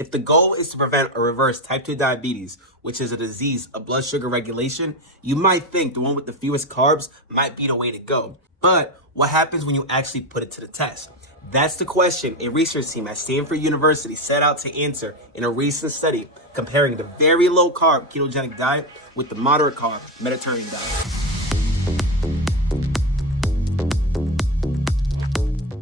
If the goal is to prevent or reverse type 2 diabetes, which is a disease of blood sugar regulation, you might think the one with the fewest carbs might be the way to go. But what happens when you actually put it to the test? That's the question a research team at Stanford University set out to answer in a recent study comparing the very low carb ketogenic diet with the moderate carb Mediterranean diet.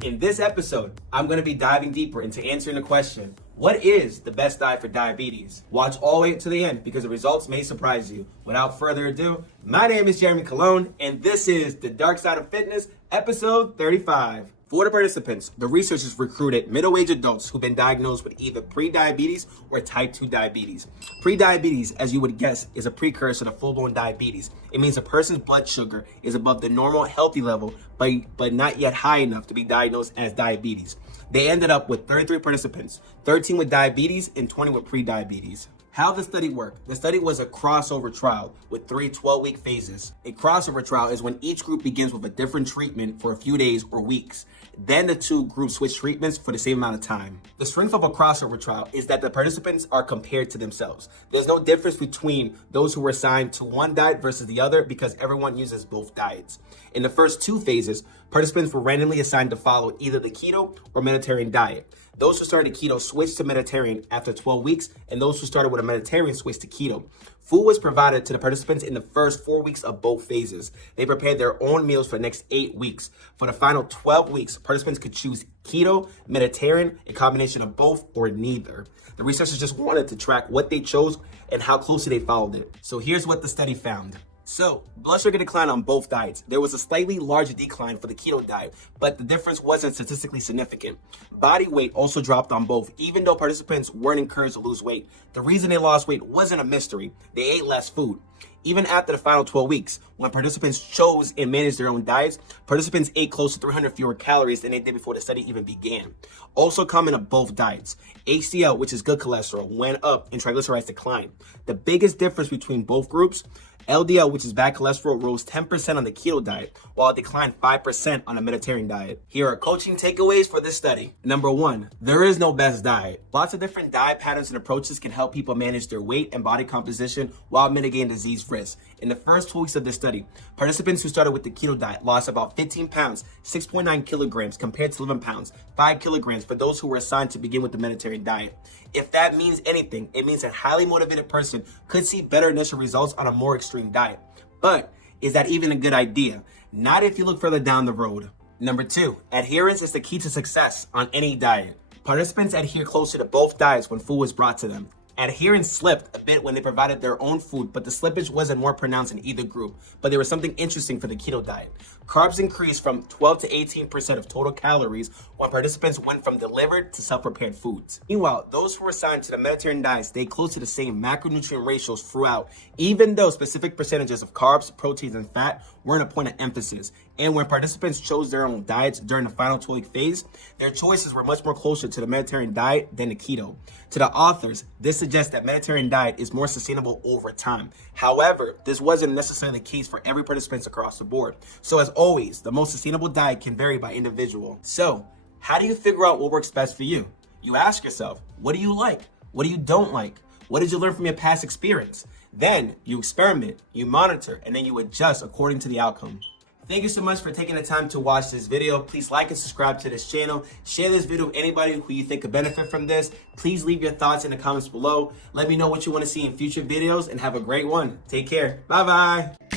In this episode, I'm going to be diving deeper into answering the question, what is the best diet for diabetes? Watch all the way to the end because the results may surprise you. Without further ado, my name is Jeremy Colon, and this is The Dark Side of Fitness, episode 35. For the participants, the researchers recruited middle-aged adults who've been diagnosed with either pre-diabetes or type 2 diabetes. Pre-diabetes, as you would guess, is a precursor to full-blown diabetes. It means a person's blood sugar is above the normal healthy level, but not yet high enough to be diagnosed as diabetes. They ended up with 33 participants, 13 with diabetes and 20 with pre-diabetes. How the study worked? The study was a crossover trial with 3 12-week phases. A crossover trial is when each group begins with a different treatment for a few days or weeks. Then the two groups switch treatments for the same amount of time. The strength of a crossover trial is that the participants are compared to themselves. There's no difference between those who were assigned to one diet versus the other because everyone uses both diets. In the first 2 phases, participants were randomly assigned to follow either the keto or Mediterranean diet. Those who started keto switched to Mediterranean after 12 weeks, and those who started with a Mediterranean switched to keto. Food was provided to the participants in the first 4 weeks of both phases. They prepared their own meals for the next 8 weeks. For the final 12 weeks, participants could choose keto, Mediterranean, a combination of both, or neither. The researchers just wanted to track what they chose and how closely they followed it. So here's what the study found. So, blood sugar declined on both diets. There was a slightly larger decline for the keto diet, but the difference wasn't statistically significant. Body weight also dropped on both, even though participants weren't encouraged to lose weight. The reason they lost weight wasn't a mystery. They ate less food. Even after the final 12 weeks, when participants chose and managed their own diets, participants ate close to 300 fewer calories than they did before the study even began. Also common to both diets, HDL, which is good cholesterol, went up and triglycerides declined. The biggest difference between both groups, LDL, which is bad cholesterol, rose 10% on the keto diet, while it declined 5% on the Mediterranean diet. Here are coaching takeaways for this study. Number 1, there is no best diet. Lots of different diet patterns and approaches can help people manage their weight and body composition while mitigating disease risk. In the first 2 weeks of the study, participants who started with the keto diet lost about 15 pounds, 6.9 kilograms, compared to 11 pounds, 5 kilograms for those who were assigned to begin with the Mediterranean diet. If that means anything, it means a highly motivated person could see better initial results on a more extreme diet. But is that even a good idea? Not if you look further down the road. Number 2, adherence is the key to success on any diet. Participants adhere closer to both diets when food was brought to them. Adherence slipped a bit when they provided their own food, but the slippage wasn't more pronounced in either group. But there was something interesting for the keto diet. Carbs increased from 12 to 18% of total calories when participants went from delivered to self-prepared foods. Meanwhile, those who were assigned to the Mediterranean diet stayed close to the same macronutrient ratios throughout, even though specific percentages of carbs, proteins, and fat weren't a point of emphasis. And when participants chose their own diets during the final 12-week phase, their choices were much more closer to the Mediterranean diet than the keto. To the authors, this suggests that Mediterranean diet is more sustainable over time. However, this wasn't necessarily the case for every participant across the board. So as always, the most sustainable diet can vary by individual. So, how do you figure out what works best for you? You ask yourself, what do you like? What do you don't like? What did you learn from your past experience? Then you experiment, you monitor, and then you adjust according to the outcome. Thank you so much for taking the time to watch this video. Please like and subscribe to this channel. Share this video with anybody who you think could benefit from this. Please leave your thoughts in the comments below. Let me know what you want to see in future videos and have a great one. Take care. Bye-bye.